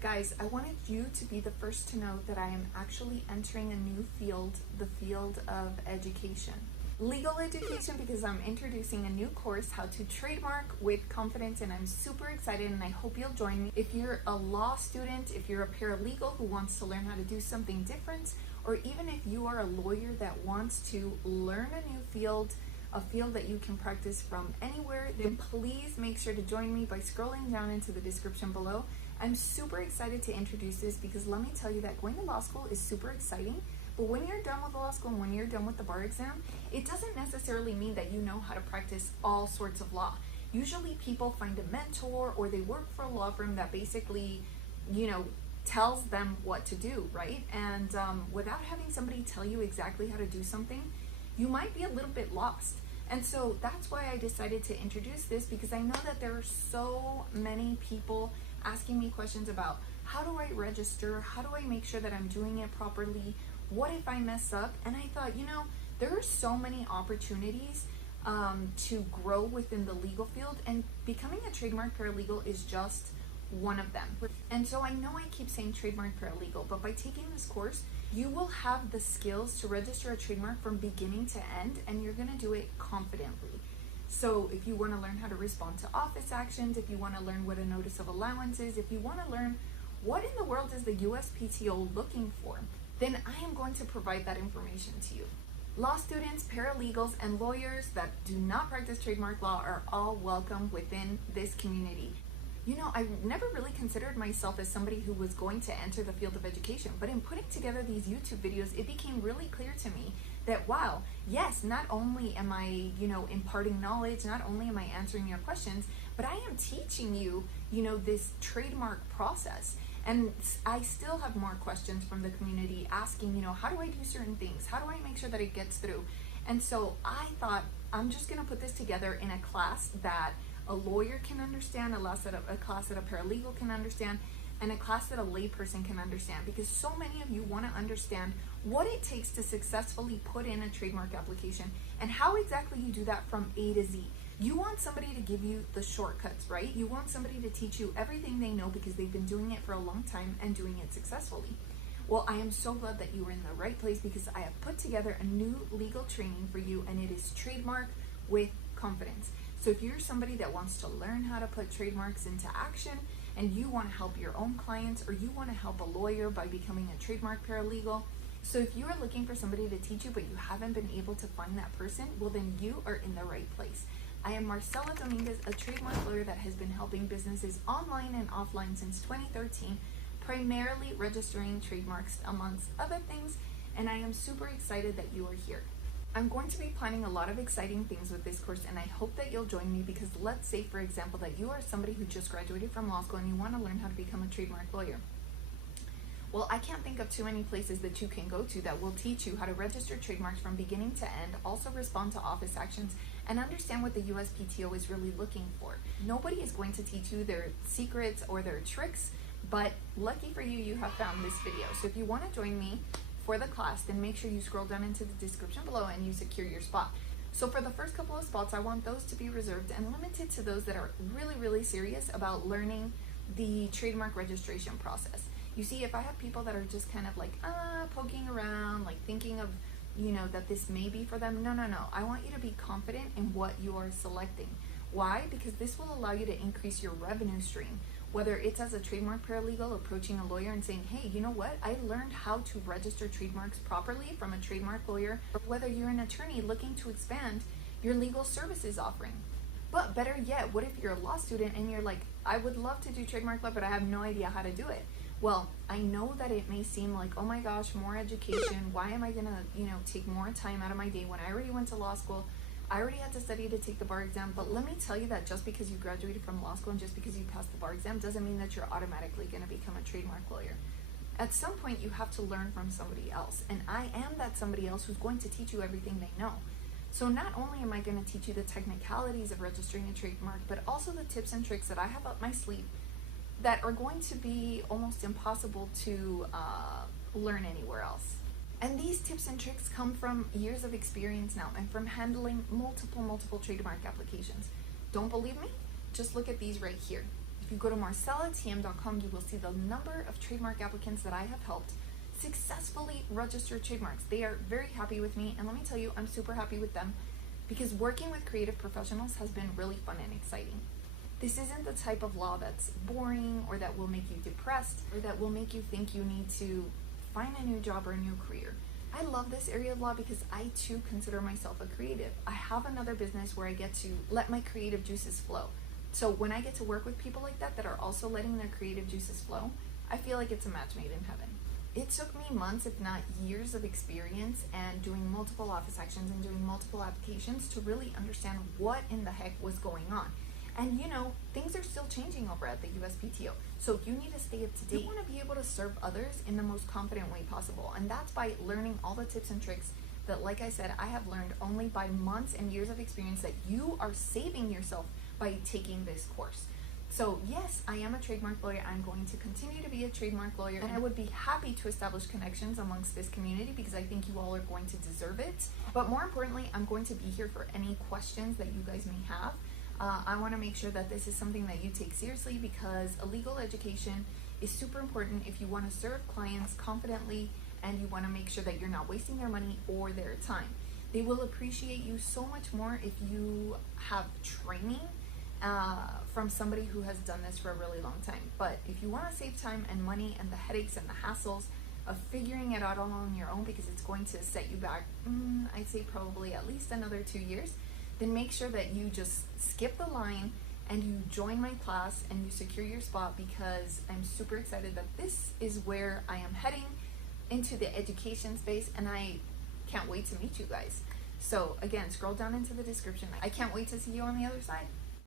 Guys, I wanted you to be the first to know that I am actually entering a new field, the field of education. Legal education, because I'm introducing a new course, how to trademark with confidence, and I'm super excited and I hope you'll join me. If you're a law student, if you're a paralegal who wants to learn how to do something different, or even if you are a lawyer that wants to learn a new field, a field that you can practice from anywhere, then please make sure to join me by scrolling down into the description below. I'm super excited to introduce this because let me tell you that going to law school is super exciting, but when you're done with law school and when you're done with the bar exam, it doesn't necessarily mean that you know how to practice all sorts of law. Usually people find a mentor or they work for a law firm that basically, tells them what to do, right? And without having somebody tell you exactly how to do something, you might be a little bit lost. And so that's why I decided to introduce this, because I know that there are so many people asking me questions about how do I register, how do I make sure that I'm doing it properly, what if I mess up? And I thought, there are so many opportunities to grow within the legal field, and becoming a trademark paralegal is just one of them. And so I know I keep saying trademark paralegal, but by taking this course, you will have the skills to register a trademark from beginning to end, and you're gonna do it confidently. So if you want to learn how to respond to office actions, if you want to learn what a notice of allowance is, if you want to learn what in the world is the USPTO looking for, then I am going to provide that information to you. Law students, paralegals, and lawyers that do not practice trademark law are all welcome within this community. I never really considered myself as somebody who was going to enter the field of education, but in putting together these YouTube videos, it became really clear to me that, wow, yes, not only am I, imparting knowledge, not only am I answering your questions, but I am teaching you, this trademark process. And I still have more questions from the community asking, how do I do certain things? How do I make sure that it gets through? And so I thought, I'm just gonna put this together in a class that a lawyer can understand, a class that a paralegal can understand, and a class that a layperson can understand, because so many of you want to understand what it takes to successfully put in a trademark application and how exactly you do that from A to Z. You want somebody to give you the shortcuts, right? You want somebody to teach you everything they know because they've been doing it for a long time and doing it successfully. Well, I am so glad that you are in the right place, because I have put together a new legal training for you, and it is Trademark with Confidence. So if you're somebody that wants to learn how to put trademarks into action, and you want to help your own clients, or you want to help a lawyer by becoming a trademark paralegal, so if you are looking for somebody to teach you but you haven't been able to find that person, well then you are in the right place. I am Marcella Dominguez, a trademark lawyer that has been helping businesses online and offline since 2013, primarily registering trademarks amongst other things, and I am super excited that you are here. I'm going to be planning a lot of exciting things with this course, and I hope that you'll join me, because let's say, for example, that you are somebody who just graduated from law school and you want to learn how to become a trademark lawyer. Well, I can't think of too many places that you can go to that will teach you how to register trademarks from beginning to end, also respond to office actions, and understand what the USPTO is really looking for. Nobody is going to teach you their secrets or their tricks, but lucky for you, you have found this video. So if you want to join me for the class, then make sure you scroll down into the description below and you secure your spot. So for the first couple of spots, I want those to be reserved and limited to those that are really, really serious about learning the trademark registration process. You see, if I have people that are just kind of like poking around, like thinking of, that this may be for them, no. I want you to be confident in what you are selecting. Why? Because this will allow you to increase your revenue stream. Whether it's as a trademark paralegal approaching a lawyer and saying, hey, you know what? I learned how to register trademarks properly from a trademark lawyer, or whether you're an attorney looking to expand your legal services offering. But better yet, what if you're a law student and you're like, I would love to do trademark law, but I have no idea how to do it? Well, I know that it may seem like, oh my gosh, more education. Why am I gonna, take more time out of my day when I already went to law school? I already had to study to take the bar exam, but let me tell you that just because you graduated from law school and just because you passed the bar exam doesn't mean that you're automatically going to become a trademark lawyer. At some point, you have to learn from somebody else, and I am that somebody else who's going to teach you everything they know. So not only am I going to teach you the technicalities of registering a trademark, but also the tips and tricks that I have up my sleeve that are going to be almost impossible to learn anywhere else. And these tips and tricks come from years of experience now and from handling multiple trademark applications. Don't believe me? Just look at these right here. If you go to marcellatm.com, you will see the number of trademark applicants that I have helped successfully register trademarks. They are very happy with me, and let me tell you, I'm super happy with them because working with creative professionals has been really fun and exciting. This isn't the type of law that's boring or that will make you depressed or that will make you think you need to find a new job or a new career. I love this area of law because I too consider myself a creative. I have another business where I get to let my creative juices flow. So when I get to work with people like that are also letting their creative juices flow, I feel like it's a match made in heaven. It took me months, if not years, of experience and doing multiple office actions and doing multiple applications to really understand what in the heck was going on. And you know, things are still changing over at the USPTO, so you need to stay up to date. You want to be able to serve others in the most confident way possible, and that's by learning all the tips and tricks that, like I said, I have learned only by months and years of experience that you are saving yourself by taking this course. So yes, I am a trademark lawyer. I'm going to continue to be a trademark lawyer, and I would be happy to establish connections amongst this community because I think you all are going to deserve it. But more importantly, I'm going to be here for any questions that you guys may have. I want to make sure that this is something that you take seriously because a legal education is super important if you want to serve clients confidently and you want to make sure that you're not wasting their money or their time. They will appreciate you so much more if you have training from somebody who has done this for a really long time. But if you want to save time and money and the headaches and the hassles of figuring it out all on your own because it's going to set you back, I'd say probably at least another 2 years, then make sure that you just skip the line and you join my class and you secure your spot because I'm super excited that this is where I am heading into the education space, and I can't wait to meet you guys. So again, scroll down into the description. I can't wait to see you on the other side.